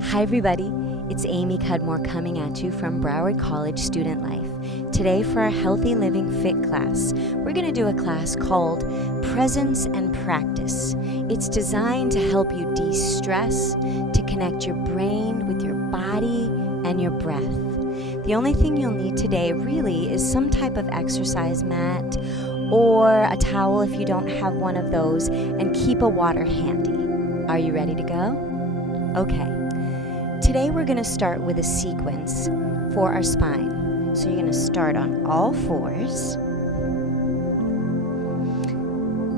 Hi everybody, it's Amy Cudmore coming at you from Broward College Student Life. Today for our Healthy Living Fit class, we're going to do a class called Presence and Practice. It's designed to help you de-stress, to connect your brain with your body and your breath. The only thing you'll need today really is some type of exercise mat or a towel if you don't have one of those, and keep a water handy. Are you ready to go? Okay. Today we're going to start with a sequence for our spine. So you're going to start on all fours.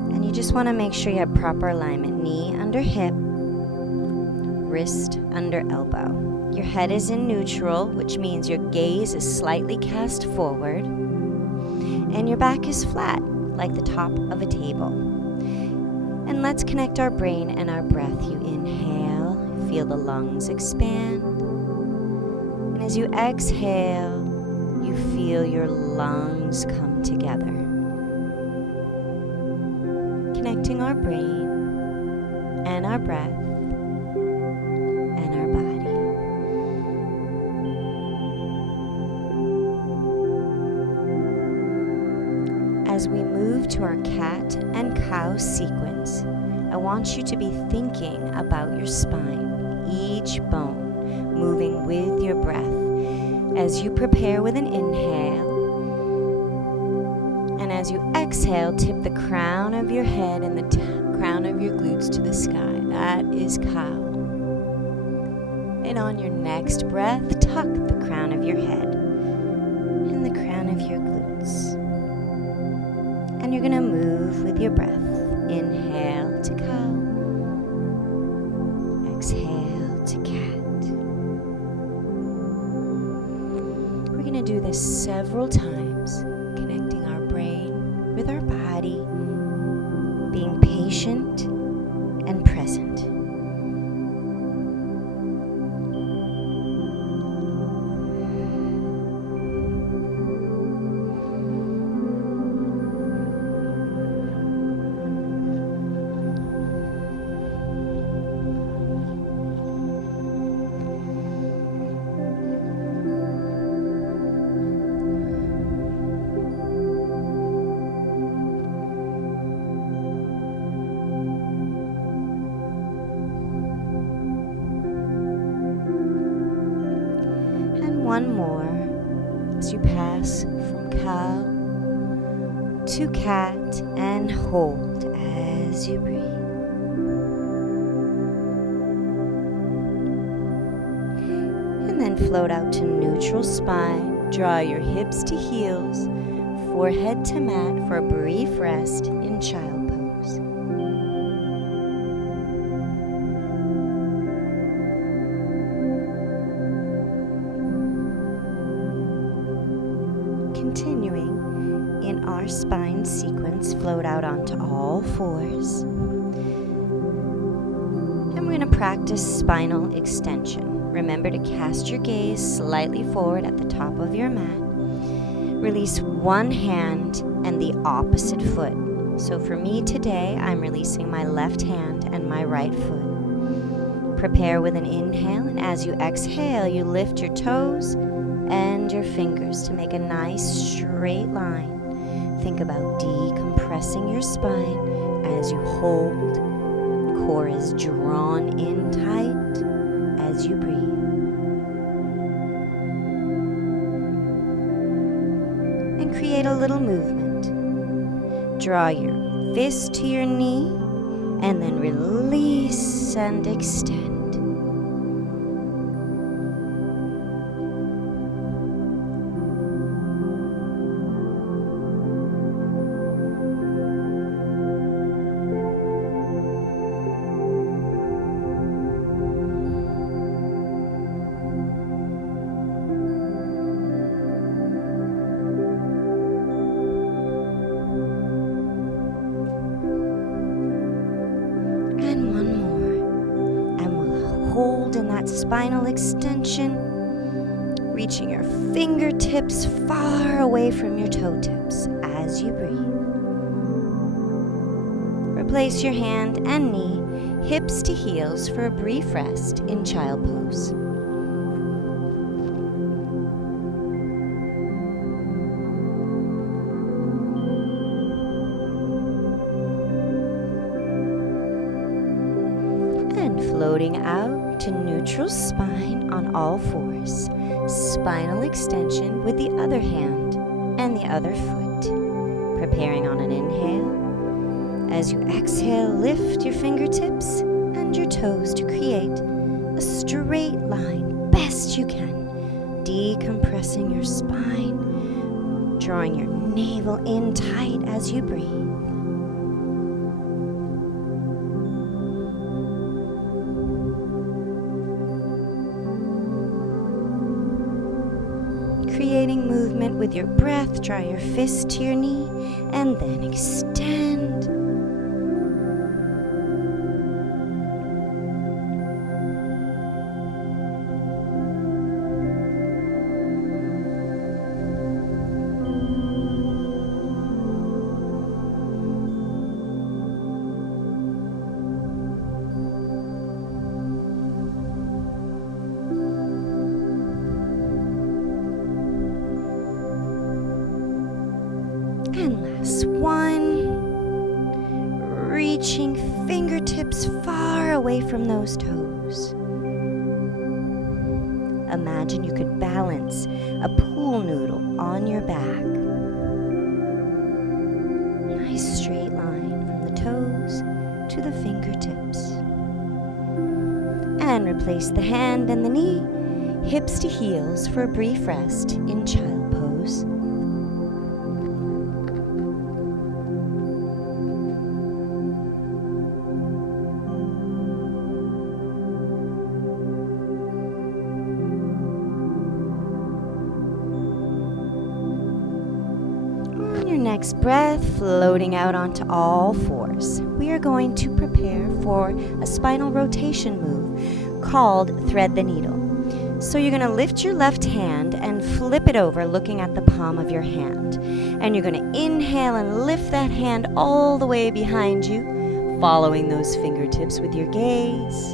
And you just want to make sure you have proper alignment. Knee under hip, wrist under elbow. Your head is in neutral, which means your gaze is slightly cast forward. And your back is flat, like the top of a table. And let's connect our brain and our breath. You inhale, feel the lungs expand. And as you exhale, you feel your lungs come together. Connecting our brain and our breath and our body. As we move to our cat and cow sequence, I want you to be thinking about your spine, each bone moving with your breath. As you prepare with an inhale, and as you exhale, tip the crown of your head and the crown of your glutes to the sky. That is cow. And on your next breath, tuck the crown of your head and the crown of your glutes. And you're going to move with your breath. Inhale to cow. Exhale to cat. We're going to do this several times, connecting our brain with our body, being patient and present. One more as you pass from cow to cat and hold as you breathe. And then float out to neutral spine. Draw your hips to heels, forehead to mat for a brief rest in child pose. Continuing in our spine sequence, float out onto all fours. And we're going to practice spinal extension. Remember to cast your gaze slightly forward at the top of your mat. Release one hand and the opposite foot. So for me today, I'm releasing my left hand and my right foot. Prepare with an inhale, and as you exhale, you lift your toes and your fingers to make a nice straight line. Think about decompressing your spine as you hold. Core is drawn in tight as you breathe. And create a little movement. Draw your fist to your knee and then release and extend. Hold in that spinal extension, reaching your fingertips far away from your toe tips as you breathe. Replace your hand and knee hips to heels for a brief rest in child pose. And floating out to neutral spine on all fours. Spinal extension with the other hand and the other foot. Preparing on an inhale. As you exhale, lift your fingertips and your toes to create a straight line best you can. Decompressing your spine, drawing your navel in tight as you breathe. Creating movement with your breath, draw your fist to your knee and then extend. And last one, reaching fingertips far away from those toes. Imagine you could balance a pool noodle on your back. Nice straight line from the toes to the fingertips. And replace the hand and the knee, hips to heels for a brief rest in child pose. Next breath, floating out onto all fours. We are going to prepare for a spinal rotation move called thread the needle. So you're going to lift your left hand and flip it over looking at the palm of your hand. And you're going to inhale and lift that hand all the way behind you, following those fingertips with your gaze.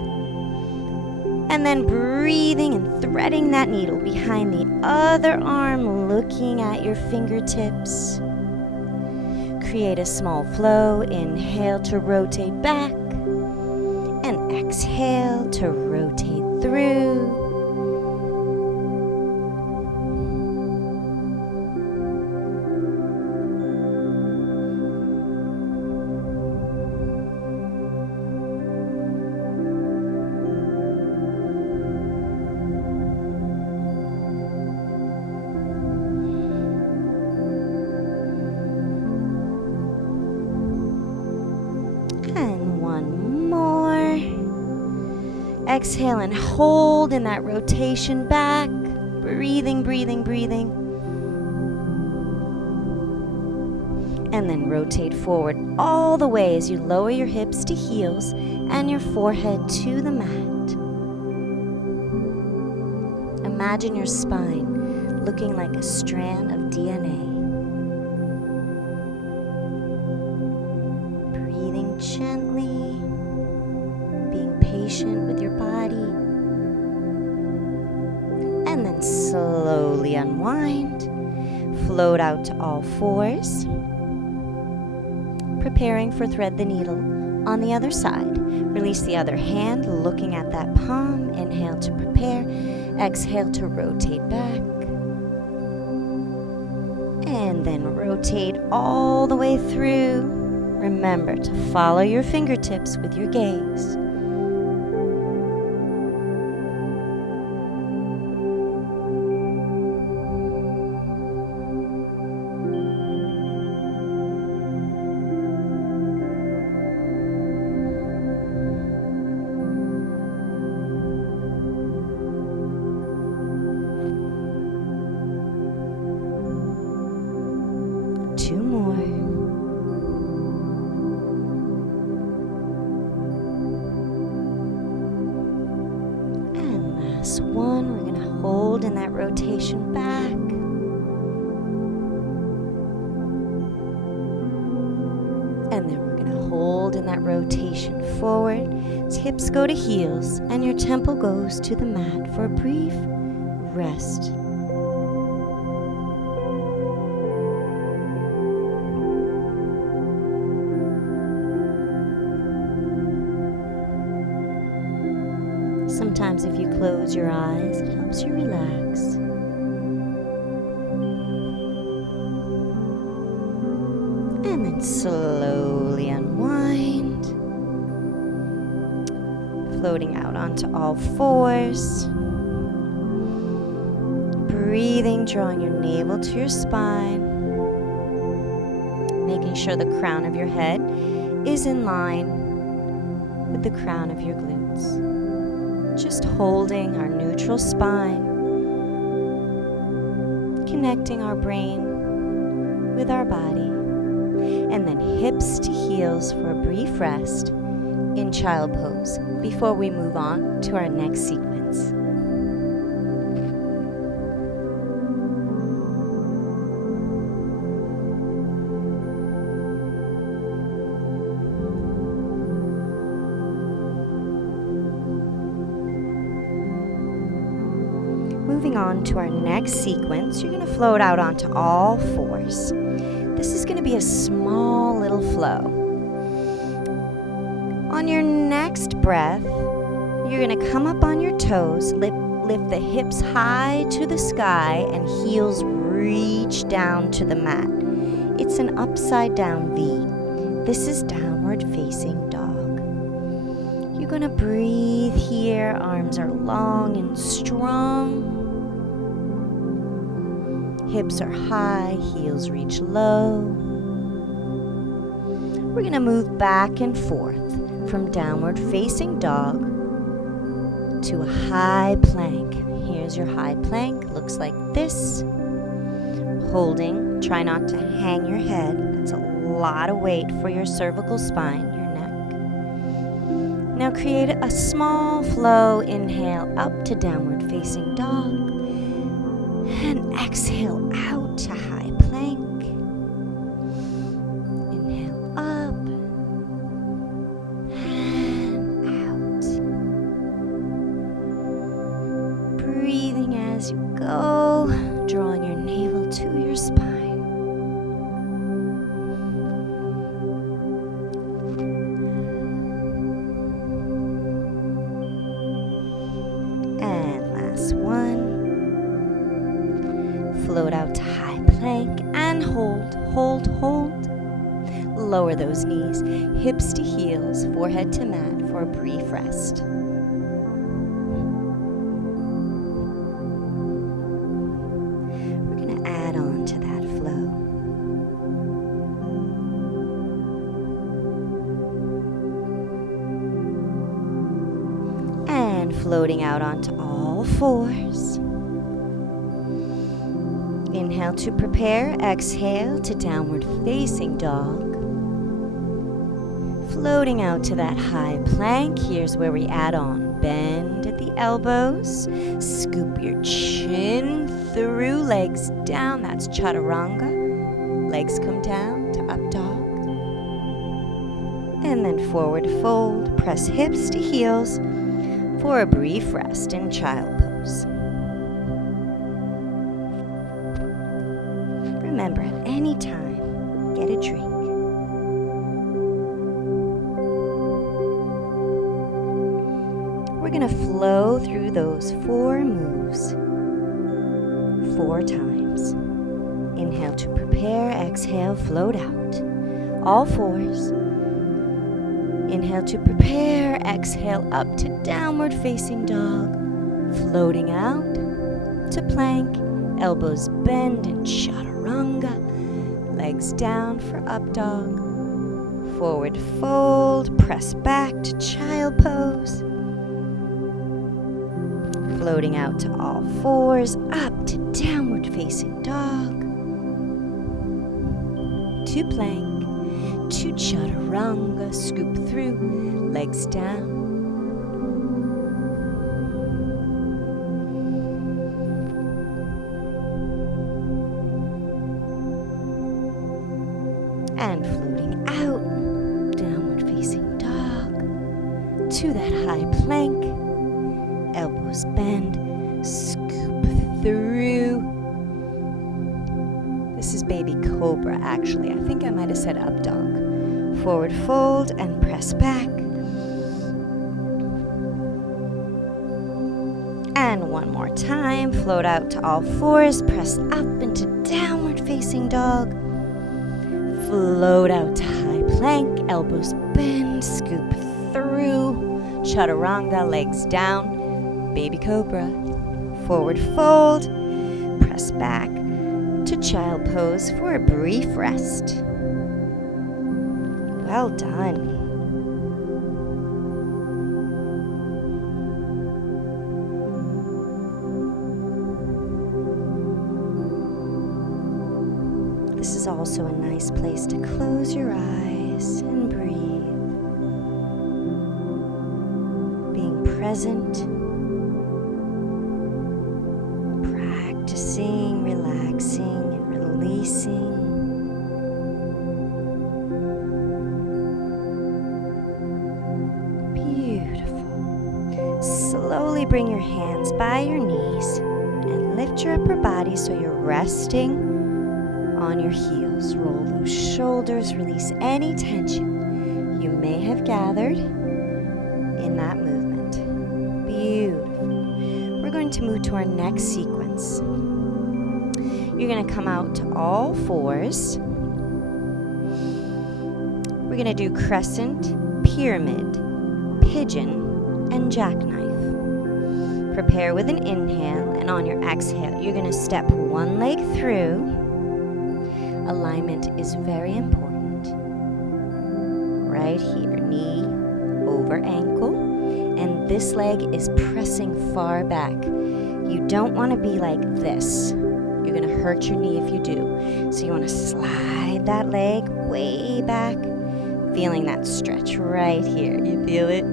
And then breathing and threading that needle behind the other arm, looking at your fingertips. Create a small flow. Inhale to rotate back and exhale to rotate through. Exhale and hold in that rotation back. Breathing, breathing, breathing. And then rotate forward all the way as you lower your hips to heels and your forehead to the mat. Imagine your spine looking like a strand of DNA. Breathing gently. Patient with your body, and then slowly unwind, float out to all fours, preparing for thread the needle on the other side. Release the other hand, looking at that palm. Inhale to prepare, exhale to rotate back, and then rotate all the way through. Remember to follow your fingertips with your gaze. Two more. And last one. We're going to hold in that rotation back. And then we're going to hold in that rotation forward. As hips go to heels and your temple goes to the mat for a brief rest. Sometimes if you close your eyes, it helps you relax. And then slowly unwind, floating out onto all fours. Breathing, drawing your navel to your spine, making sure the crown of your head is in line with the crown of your glutes. Just holding our neutral spine, connecting our brain with our body, and then hips to heels for a brief rest in child pose before we move on to our next sequence. Moving on to our next sequence, you're going to float out onto all fours. This is going to be a small little flow. On your next breath, you're going to come up on your toes, lift the hips high to the sky, and heels reach down to the mat. It's an upside down V. This is downward facing dog. You're going to breathe here. Arms are long and strong. Hips are high, heels reach low. We're going to move back and forth from downward facing dog to a high plank. Here's your high plank. Looks like this. Holding. Try not to hang your head. That's a lot of weight for your cervical spine, your neck. Now create a small flow. Inhale up to downward facing dog. And exhale out to high plank. Inhale up and out. Breathing as you go, drawing your navel to your spine. And last one. Float out to high plank and hold, hold, hold. Lower those knees, hips to heels, forehead to mat for a brief rest. We're going to add on to that flow. And floating out onto all fours. Inhale to prepare, exhale to downward facing dog. Floating out to that high plank. Here's where we add on. Bend at the elbows. Scoop your chin through, legs down. That's chaturanga. Legs come down to up dog. And then forward fold. Press hips to heels for a brief rest in child pose. Remember, at any time, get a drink. We're going to flow through those 4 moves 4 times. Inhale to prepare, exhale, float out. All 4s. Inhale to prepare, exhale up to downward facing dog. Floating out to plank, elbows bend and chaturanga. Legs down for up dog. Forward fold, press back to child pose. Floating out to all 4s, up to downward facing dog. To plank, to chaturanga, scoop through, legs down. And floating out, downward facing dog, to that high plank. Elbows bend, scoop through. This is baby cobra, actually. I think I might have said up dog. Forward fold and press back. And one more time, float out to all fours, press up into downward facing dog. Float out to high plank, elbows bend, scoop through. Chaturanga, legs down. Baby cobra. Forward fold, press back to child pose for a brief rest. Well done. This is also a nice place to close your eyes and breathe. Being present, practicing, relaxing and releasing. Beautiful. Slowly bring your hands by your knees and lift your upper body so you're resting on your heels. Roll those shoulders, release any tension you may have gathered in that movement. Beautiful. We're going to move to our next sequence. You're going to come out to all fours. We're going to do crescent, pyramid, pigeon, and jackknife. Prepare with an inhale, and on your exhale, you're going to step one leg through. Alignment is very important. Right here, knee over ankle, and this leg is pressing far back. You don't want to be like this. You're going to hurt your knee if you do. So you want to slide that leg way back, feeling that stretch right here. You feel it?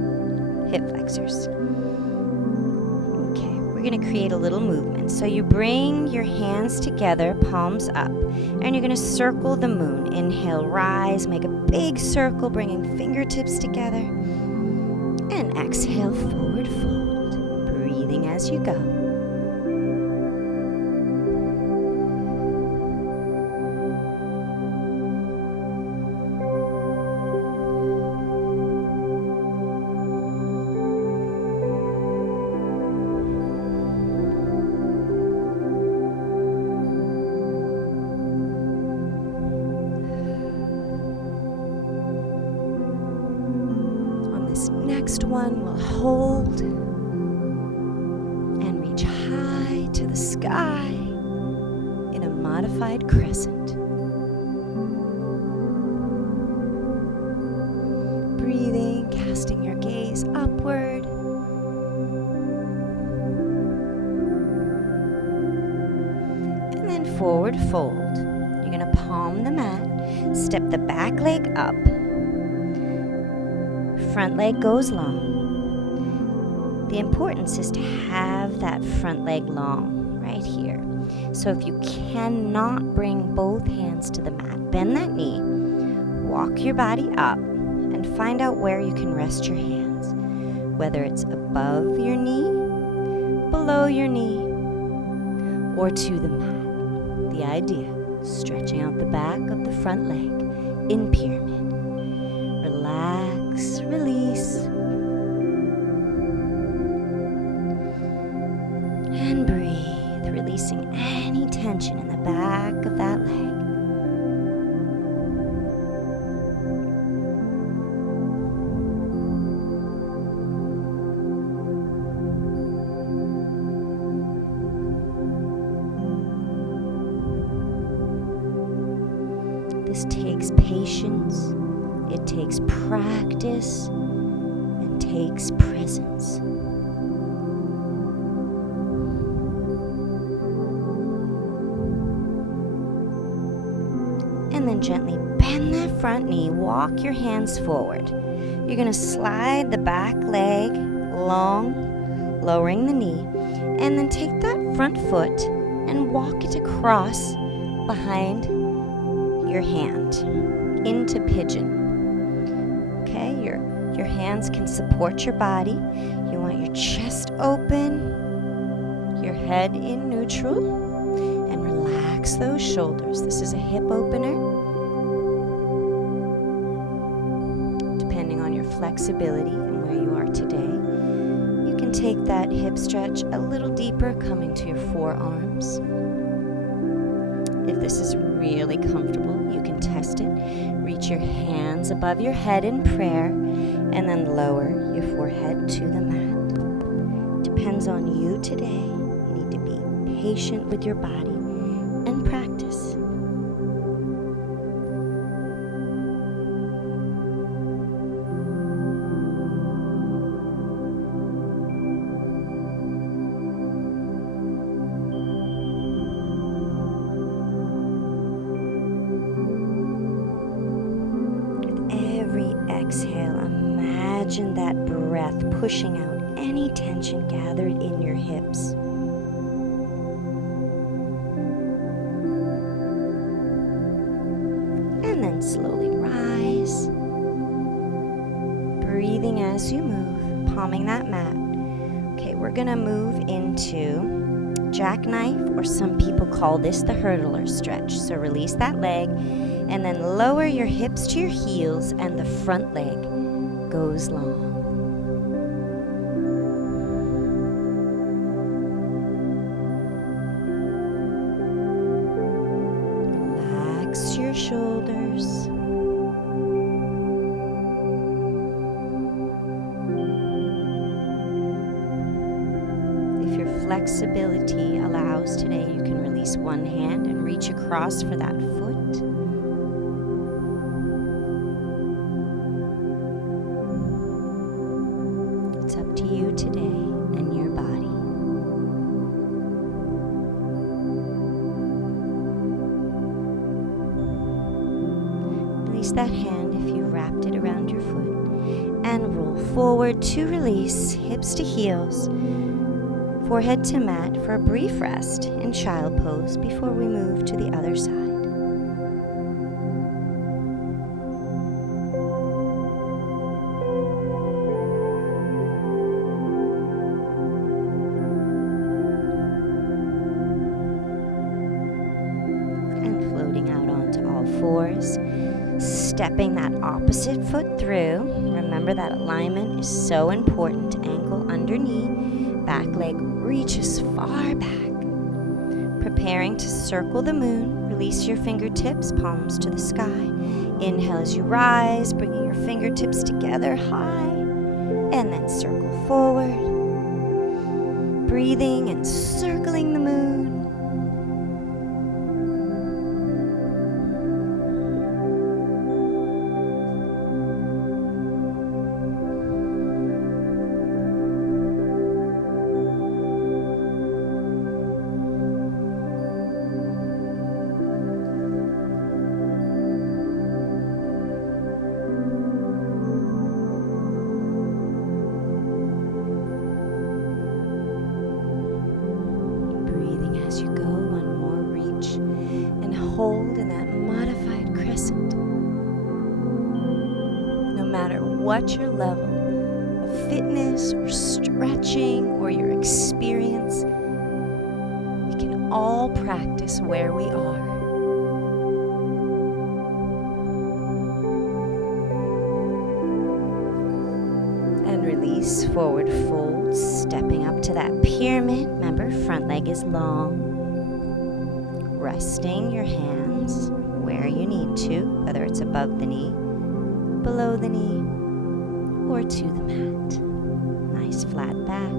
Hip flexors. Okay, we're going to create a little movement. So you bring your hands together, palms up, and you're going to circle the moon. Inhale, rise, make a big circle, bringing fingertips together. And exhale, forward fold, breathing as you go. Next one, we'll hold and reach high to the sky in a modified crescent. Breathing, casting your gaze upward. And then forward fold. You're going to palm the mat, step the back leg up. Front leg goes long. The importance is to have that front leg long right here. So if you cannot bring both hands to the mat, bend that knee, walk your body up, and find out where you can rest your hands, whether it's above your knee, below your knee, or to the mat. The idea, stretching out the back of the front leg in pyramid. Relax, release, and breathe, releasing any tension in the back of that leg. This takes patience. It takes practice and takes presence. And then gently bend that front knee, walk your hands forward. You're going to slide the back leg long, lowering the knee, and then take that front foot and walk it across behind your hand into pigeon. Okay, you're Your hands can support your body. You want your chest open, your head in neutral, and relax those shoulders. This is a hip opener. Depending on your flexibility and where you are today, you can take that hip stretch a little deeper, coming to your forearms. If this is really comfortable, you can test it. Reach your hands above your head in prayer, and then lower your forehead to the mat. Depends on you today. You need to be patient with your body and practice. Exhale, imagine that breath pushing out any tension gathered in your hips. And then slowly rise. Breathing as you move, palming that mat. Okay, we're gonna move into jackknife, or some people call this the hurdler stretch. So release that leg, and then lower your hips to your heels, and the front leg goes long. Relax your shoulders. If your flexibility allows today, you can release one hand and reach across for that foot. It's up to you today and your body. Release that hand if you wrapped it around your foot, and roll forward to release, hips to heels, forehead to mat for a brief rest in child pose before we move to the other side. Fours, stepping that opposite foot through. Remember that alignment is so important. Ankle under knee, back leg reaches far back. Preparing to circle the moon, release your fingertips, palms to the sky. Inhale as you rise, bringing your fingertips together high, and then circle forward. Breathing and circling the moon. As you go, one more reach and hold in that modified crescent. No matter what your level of fitness or stretching or your experience, we can all practice where we are. And release, forward fold, stepping up to that pyramid. Remember, front leg is long. Resting your hands where you need to, whether it's above the knee, below the knee, or to the mat. Nice flat back.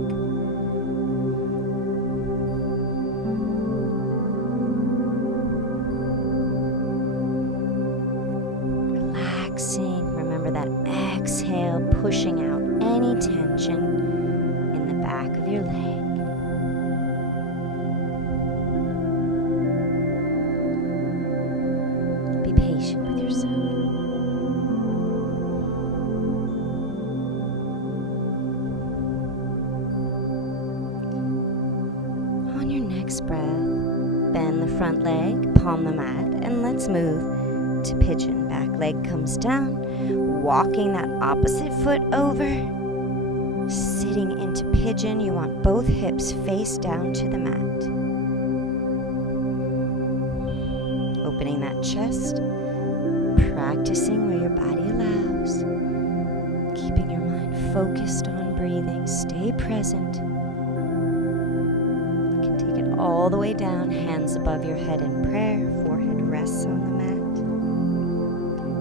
Relaxing. Remember that exhale, pushing out any tension in the back of your leg. Patient with yourself. On your next breath, bend the front leg, palm the mat, and let's move into pigeon. Back leg comes down, walking that opposite foot over, sitting into pigeon. You want both hips face down to the mat. Opening that chest, practicing where your body allows, keeping your mind focused on breathing. Stay present. You can take it all the way down, hands above your head in prayer, forehead rests on the mat.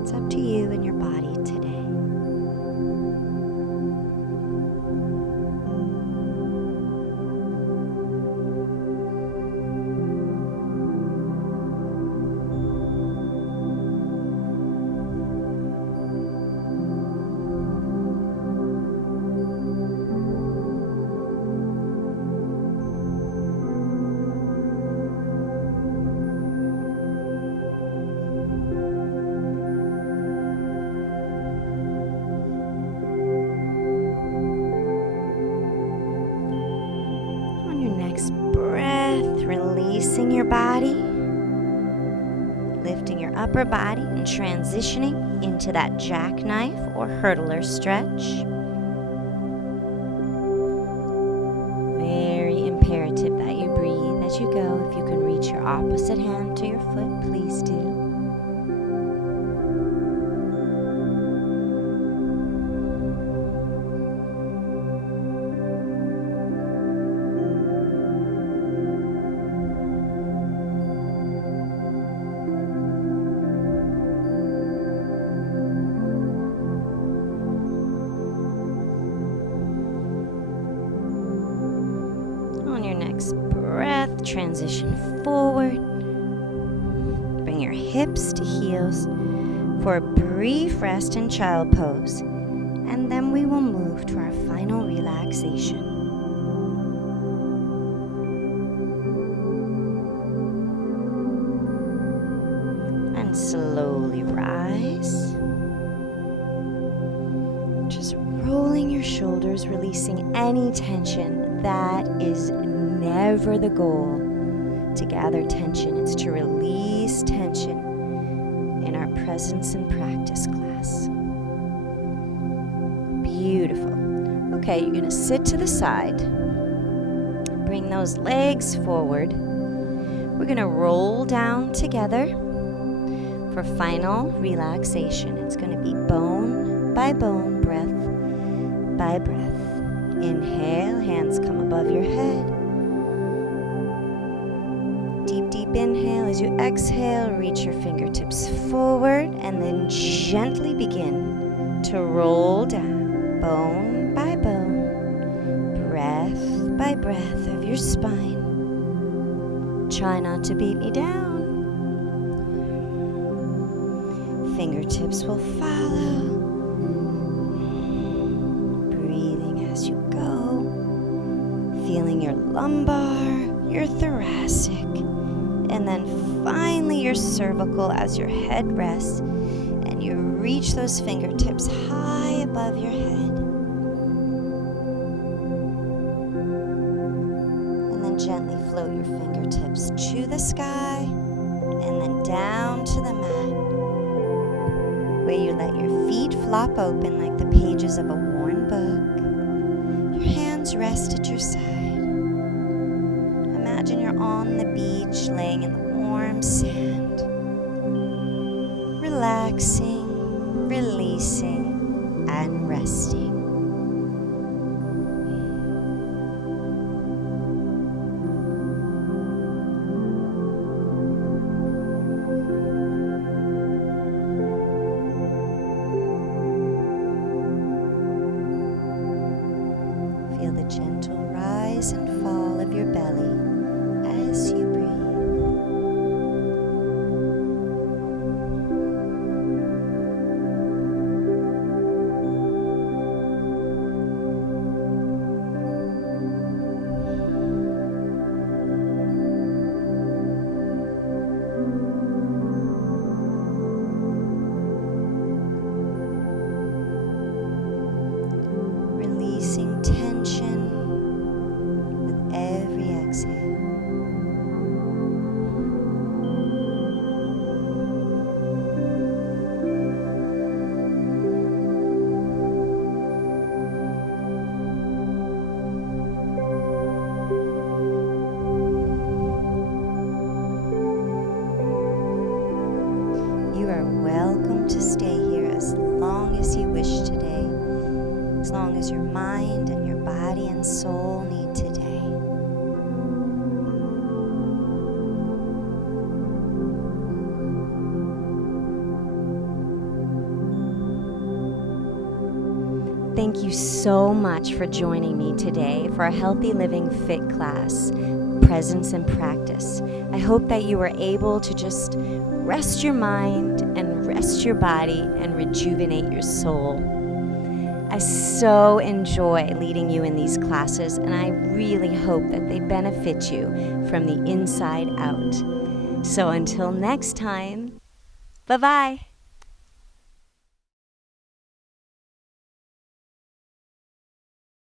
It's up to you and your body today. Releasing your body, lifting your upper body and transitioning into that jackknife or hurdler stretch. Very imperative that you breathe as you go. If you can reach your opposite hand to your foot, please do. Breath, transition forward. Bring your hips to heels for a brief rest in child pose, and then we will move to our final relaxation. And slowly rise. Just rolling your shoulders, releasing any tension. That is never the goal, to gather tension. It's to release tension in our presence and practice class. Beautiful. Okay, you're going to sit to the side. Bring those legs forward. We're going to roll down together for final relaxation. It's going to be bone by bone, breath by breath. Inhale, hands come above your head. Deep inhale. As you exhale, reach your fingertips forward and then gently begin to roll down, bone by bone, breath by breath of your spine. Try not to beat me down. Fingertips will follow. Breathing as you go. Feeling your lumbar, your thoracic, and then finally your cervical as your head rests and you reach those fingertips high above your head. And then gently float your fingertips to the sky and then down to the mat, where you let your feet flop open like the pages of a worn book. Your hands rest at your side. Imagine you're on the beach, laying in the warm sand, relaxing, releasing, and resting. Feel the gentle rise and fall of your belly as you breathe. Releasing tension with every exhale. mind and your body and soul need today. Thank you so much for joining me today for a Healthy Living Fit class, Presence and Practice. I hope that you were able to just rest your mind and rest your body and rejuvenate your soul. I so enjoy leading you in these classes, and I really hope that they benefit you from the inside out. So until next time, bye-bye.